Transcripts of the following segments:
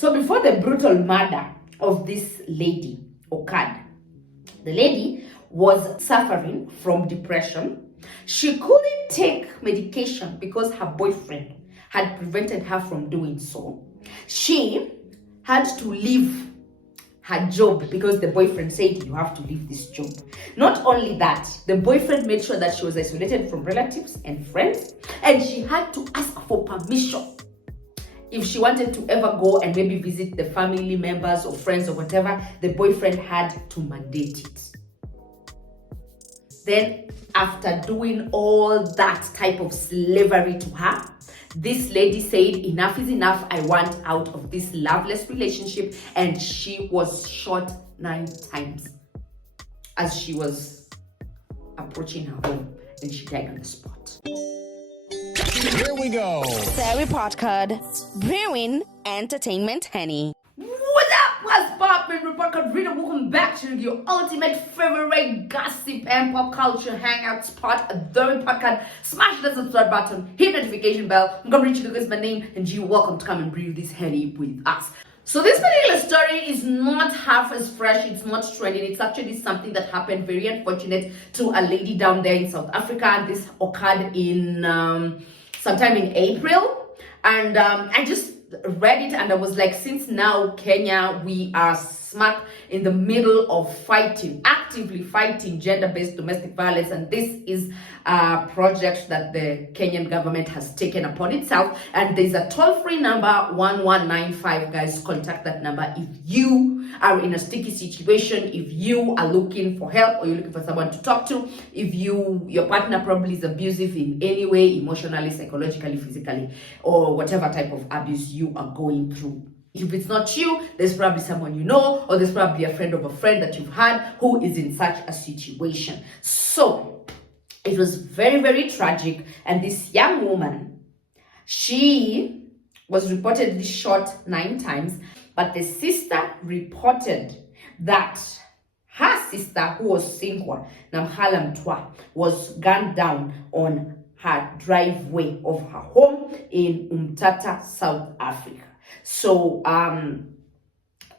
So before the brutal murder of this lady occurred, the lady was suffering from depression. She couldn't take medication because her boyfriend had prevented her from doing so. She had to leave her job because the boyfriend said you have to leave this job. Not only that, the boyfriend made sure that she was isolated from relatives and friends, and she had to ask for permission if she wanted to ever go and maybe visit the family members or friends or whatever. The boyfriend had to mandate it. Then, after doing all that type of slavery to her, this lady said, enough is enough. I want out of this loveless relationship. And she was shot 9 times as she was approaching her home, and she died on the spot. Here we go. Sari Podcast, Brewing Entertainment Henny. What's up? What's poppin'? Rebecca Rita. Welcome back to your ultimate favorite gossip and pop culture hangout spot, the podcast. Smash the subscribe button, hit notification bell. I'm gonna reach you because my name, and you're welcome to come and brew this Henny with us. So this particular story is not half as fresh, it's not trending. It's actually something that happened, very unfortunate, to a lady down there in South Africa. This occurred in sometime in April, and I just read it and I was like, since now Kenya, we are smack in the middle of actively fighting gender-based domestic violence, and this is a project that the Kenyan government has taken upon itself. And there's a toll-free number, 1195. Guys, contact that number if you are in a sticky situation, if you are looking for help, or you're looking for someone to talk to, if your partner probably is abusive in any way, emotionally, psychologically, physically, or whatever type of abuse you are going through. If it's not you, there's probably someone you know, or there's probably a friend of a friend that you've had who is in such a situation. So it was very, very tragic. And this young woman, she was reportedly shot 9 times, but the sister reported that her sister, who was Sinkwa Namhala Mtwa, was gunned down on her driveway of her home in Umtata, South Africa. So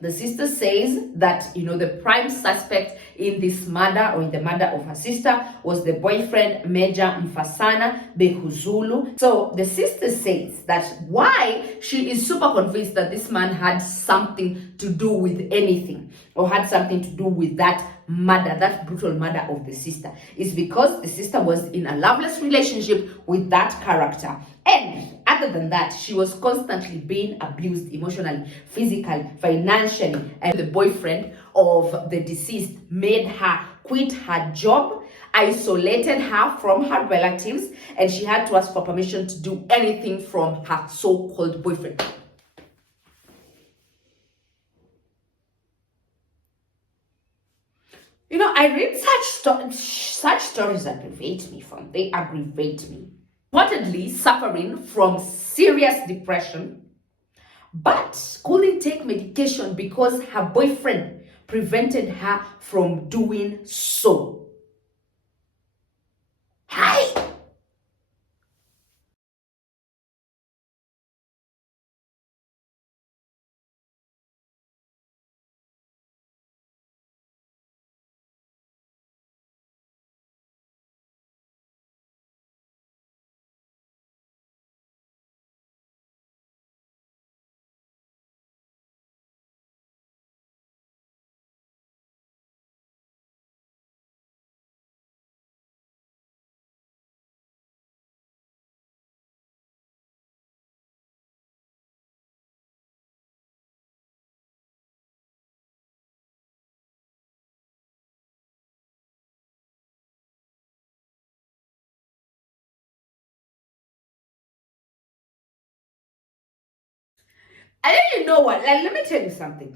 the sister says that, the prime suspect in this murder, or in the murder of her sister, was the boyfriend, Major Mfasana Behuzulu. So the sister says that why she is super convinced that this man had something to do with anything, or had something to do with that murder, that brutal murder of the sister, is because the sister was in a loveless relationship with that character. And other than that, she was constantly being abused emotionally, physically, financially. And the boyfriend of the deceased made her quit her job, isolated her from her relatives, and she had to ask for permission to do anything from her so-called boyfriend. I read such stories that they aggravate me. Reportedly suffering from serious depression, but couldn't take medication because her boyfriend prevented her from doing so. Hi! And then you know what? Let me tell you something.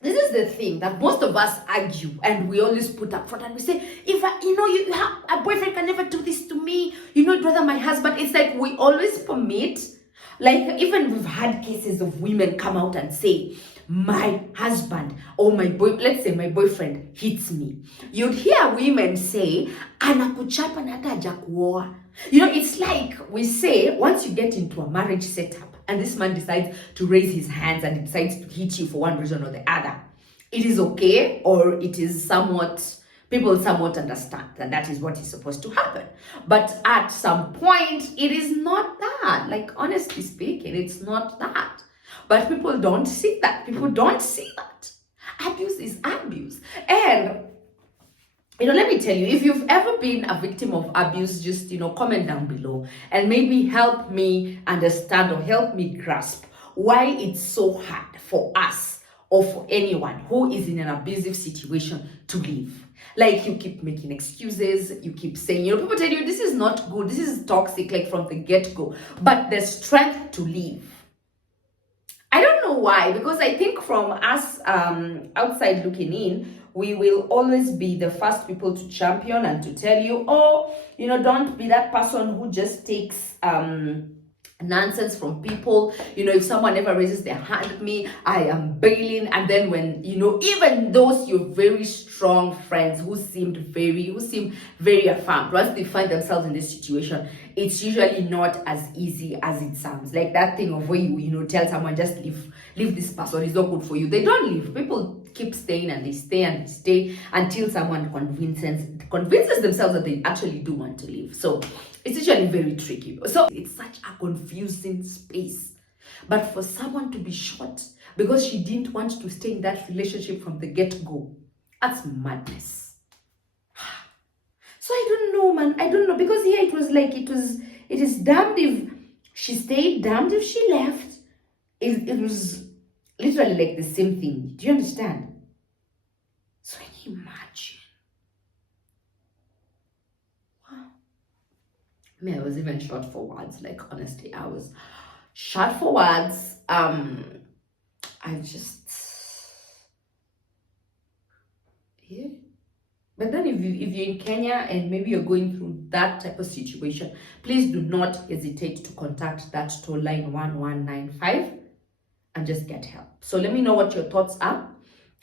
This is the thing that most of us argue, and we always put up front, and we say, if you have a boyfriend can never do this to me, it's rather my husband. It's like we always permit, like even we've had cases of women come out and say, my husband or let's say my boyfriend hits me. You'd hear women say, anakuchapa na hata hajakuoa. It's like we say, once you get into a marriage setup, and this man decides to raise his hands and decides to hit you for one reason or the other, it is okay, or it is somewhat, people somewhat understand that that is what is supposed to happen. But at some point, it is not that. Like, honestly speaking, it's not that. But people don't see that. People don't see that. Abuse is abuse. And, let me tell you, if you've ever been a victim of abuse, just, comment down below and maybe help me understand or help me grasp why it's so hard for us or for anyone who is in an abusive situation to leave. Like, you keep making excuses, you keep saying, people tell you this is not good, this is toxic, like from the get-go, but the strength to leave. I don't know why, because I think from us outside looking in, we will always be the first people to champion and to tell you, don't be that person who just takes nonsense from people. If someone ever raises their hand at me, I am bailing. And then when even those your very strong friends who seem very affirmed, once they find themselves in this situation, it's usually not as easy as it sounds. Like that thing of where you tell someone, just leave this person, it's not good for you. They don't leave. People keep staying and they stay until someone convinces themselves that they actually do want to leave. So it's usually very tricky. So it's such a confusing space. But for someone to be shot because she didn't want to stay in that relationship from the get-go, that's madness. So I don't know, man. I don't know. Because here it is damned if she stayed, damned if she left. It was literally like the same thing. Do you understand? So can you imagine? Wow. I mean, I was even short for words. Like, honestly, I was short for words. Yeah. But then if you're in Kenya and maybe you're going through that type of situation, please do not hesitate to contact that toll line 1195 and just get help. So let me know what your thoughts are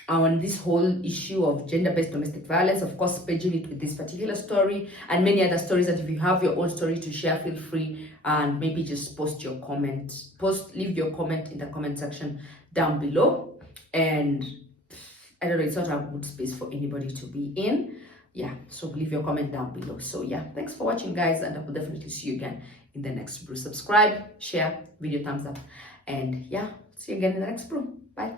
on this whole issue of gender-based domestic violence. Of course, paging it with this particular story and many other stories. That if you have your own story to share, feel free and maybe just leave your comment in the comment section down below. And I don't know, it's not a good space for anybody to be in. Yeah, so leave your comment down below. So yeah, thanks for watching, guys, and I will definitely see you again in the next brew. Subscribe, share, video thumbs up, and yeah, see you again in the next brew. Bye.